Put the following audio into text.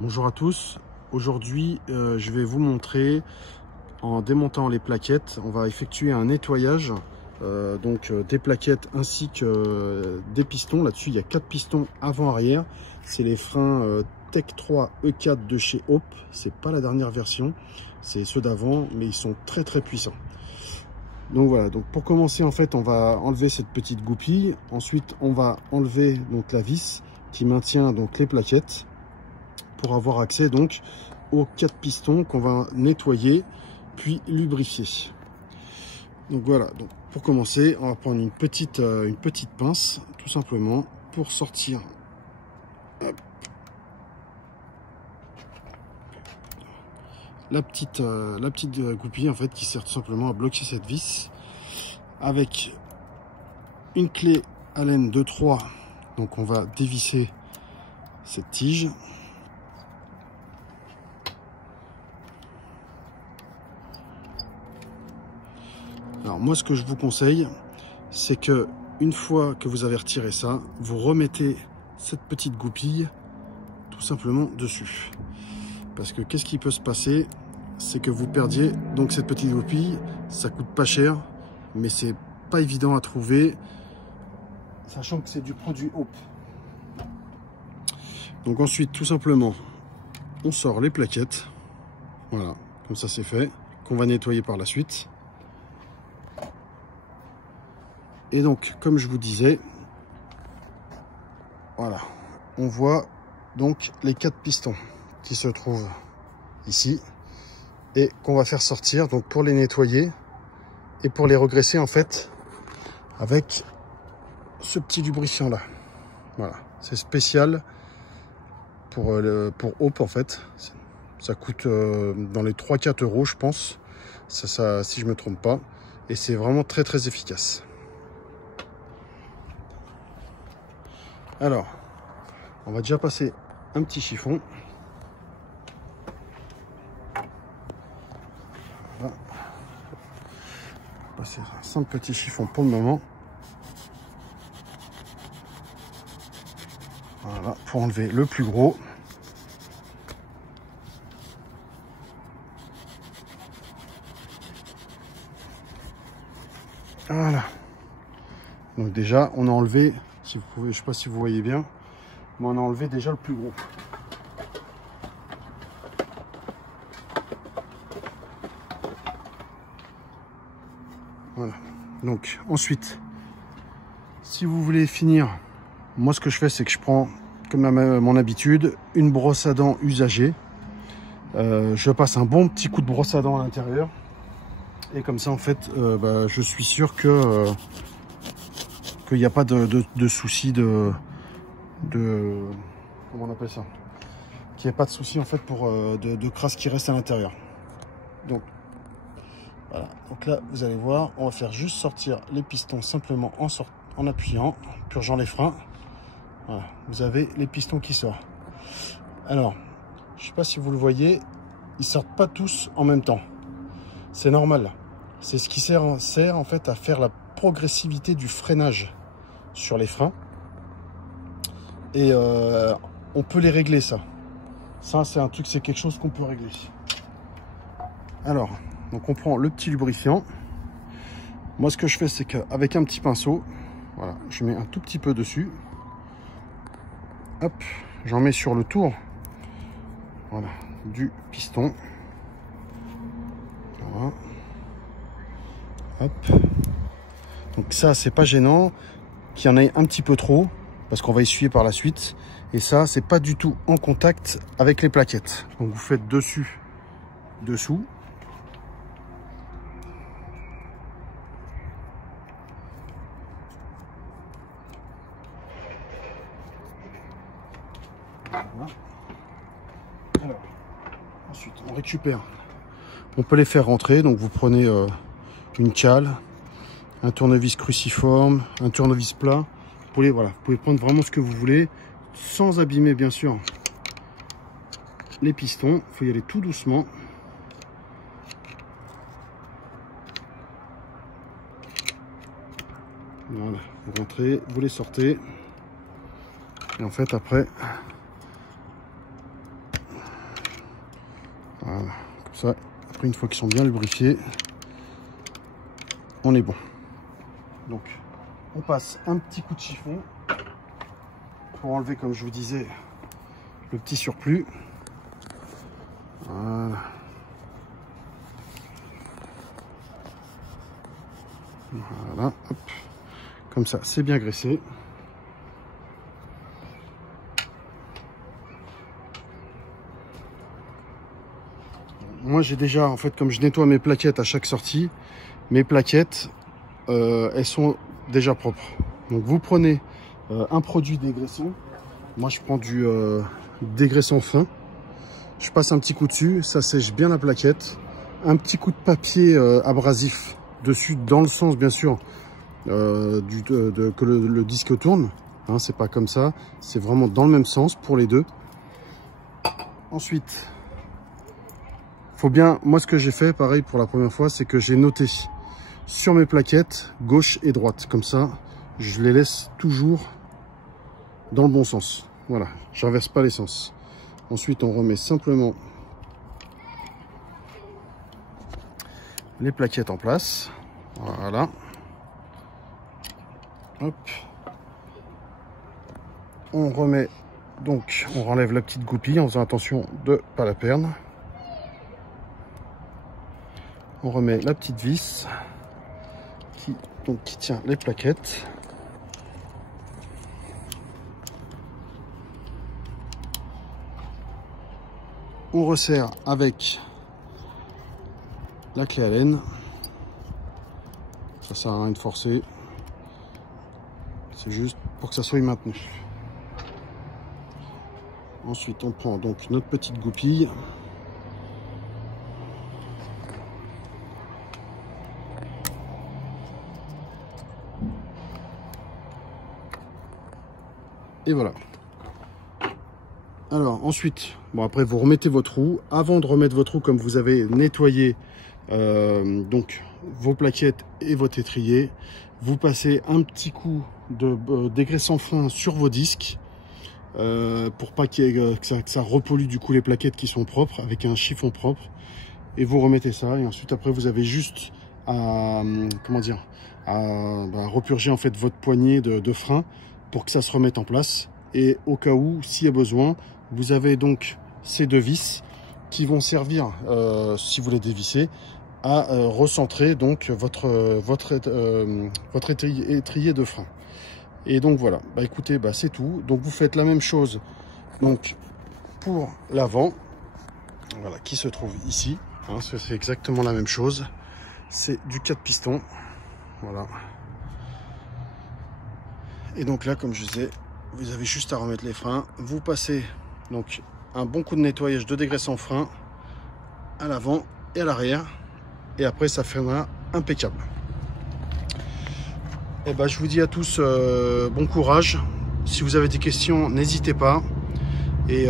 Bonjour à tous, aujourd'hui je vais vous montrer en démontant les plaquettes, on va effectuer un nettoyage des plaquettes ainsi que des pistons. Là-dessus il y a 4 pistons avant-arrière, c'est les freins Tech 3 E4 de chez Hope, c'est pas la dernière version, c'est ceux d'avant mais ils sont très puissants. Donc voilà, donc pour commencer en fait on va enlever cette petite goupille, ensuite on va enlever donc la vis qui maintient donc les plaquettes, pour avoir accès donc aux 4 pistons qu'on va nettoyer puis lubrifier. Donc voilà, donc pour commencer on va prendre une petite pince tout simplement pour sortir la petite goupille en fait qui sert tout simplement à bloquer cette vis, avec une clé Allen 2-3. Donc on va dévisser cette tige. Alors moi ce que je vous conseille, c'est que une fois que vous avez retiré ça, vous remettez cette petite goupille tout simplement dessus. Parce que qu'est-ce qui peut se passer, c'est que vous perdiez donc cette petite goupille, ça coûte pas cher, mais c'est pas évident à trouver, sachant que c'est du produit Hope. Donc ensuite tout simplement, on sort les plaquettes, voilà, comme ça c'est fait, qu'on va nettoyer par la suite. Et donc, comme je vous disais, voilà, on voit donc les 4 pistons qui se trouvent ici et qu'on va faire sortir donc pour les nettoyer et pour les regraisser en fait avec ce petit lubrifiant là. Voilà, c'est spécial pour Hope en fait. Ça coûte dans les 3-4 euros je pense, ça, si je me trompe pas, et c'est vraiment très efficace. Alors, on va déjà passer un petit chiffon. Voilà. On va passer un simple petit chiffon pour le moment. Voilà, pour enlever le plus gros. Voilà. Donc déjà, on a enlevé, si vous pouvez, je sais pas si vous voyez bien, mais on a enlevé déjà le plus gros. Voilà. Donc ensuite, si vous voulez finir, moi ce que je fais, c'est que je prends, comme à mon habitude, une brosse à dents usagée. Je passe un bon petit coup de brosse à dents à l'intérieur. Et comme ça, en fait, je suis sûr que qu'il n'y a pas de souci de comment on appelle ça, qu'il n'y ait pas de souci en fait pour de crasse qui reste à l'intérieur. Donc voilà, donc là vous allez voir, on va faire juste sortir les pistons simplement en appuyant, purgeant les freins. Voilà, vous avez les pistons qui sortent. Alors je sais pas si vous le voyez, ils sortent pas tous en même temps, c'est normal. C'est ce qui sert en fait à faire la progressivité du freinage sur les freins. Et on peut les régler, ça c'est un truc, c'est quelque chose qu'on peut régler. Alors donc on prend le petit lubrifiant. Moi ce que je fais, c'est qu'avec un petit pinceau, voilà, je mets un tout petit peu dessus, hop, j'en mets sur le tour, voilà, du piston, voilà, hop. Donc ça c'est pas gênant qu'il y en ait un petit peu trop, parce qu'on va essuyer par la suite. Et ça, c'est pas du tout en contact avec les plaquettes. Donc vous faites dessus, dessous. Voilà. Alors, ensuite, on récupère. On peut les faire rentrer. Donc vous prenez une cale, un tournevis cruciforme, un tournevis plat. Voilà, vous pouvez prendre vraiment ce que vous voulez, sans abîmer bien sûr les pistons. Il faut y aller tout doucement. Voilà, vous rentrez, vous les sortez. Et en fait après, Ça, après, une fois qu'ils sont bien lubrifiés, on est bon. Donc, on passe un petit coup de chiffon pour enlever, comme je vous disais, le petit surplus. Voilà. Voilà, hop. Comme ça, c'est bien graissé. Moi, j'ai déjà, en fait, comme je nettoie mes plaquettes à chaque sortie, mes plaquettes, elles sont déjà propres. Donc, vous prenez un produit dégraissant. Moi, je prends du dégraissant fin. Je passe un petit coup dessus, ça sèche bien la plaquette. Un petit coup de papier abrasif dessus, dans le sens, bien sûr, que le disque tourne. Hein, c'est pas comme ça, c'est vraiment dans le même sens pour les deux. Ensuite, faut bien, moi ce que j'ai fait, pareil pour la première fois, c'est que j'ai noté sur mes plaquettes gauche et droite. Comme ça, je les laisse toujours dans le bon sens. Voilà, j'inverse pas les sens. Ensuite, on remet simplement les plaquettes en place. Voilà. Hop. On remet, donc, on enlève la petite goupille en faisant attention de ne pas la perdre. On remet la petite vis qui tient les plaquettes. On resserre avec la clé Allen. Ça sert à rien de forcer. C'est juste pour que ça soit maintenu. Ensuite, on prend donc notre petite goupille. Et voilà. Alors ensuite, bon après vous remettez votre roue. Avant de remettre votre roue, comme vous avez nettoyé donc vos plaquettes et votre étrier, vous passez un petit coup de dégraissant fin sur vos disques pour pas que ça repollue du coup les plaquettes qui sont propres avec un chiffon propre. Et vous remettez ça et ensuite après vous avez juste à comment dire à repurger en fait votre poignée de frein pour que ça se remette en place. Et au cas où, s'il y a besoin, vous avez donc ces deux vis qui vont servir, si vous les dévissez, à recentrer donc votre étrier de frein. Et donc voilà, écoutez, c'est tout. Donc vous faites la même chose donc pour l'avant, voilà, qui se trouve ici. Hein, c'est exactement la même chose. C'est du 4 pistons, voilà. Et donc là, comme je disais, vous avez juste à remettre les freins. Vous passez donc un bon coup de nettoyage de dégraissant frein à l'avant et à l'arrière. Et après, ça fera impeccable. Et je vous dis à tous bon courage. Si vous avez des questions, n'hésitez pas. Et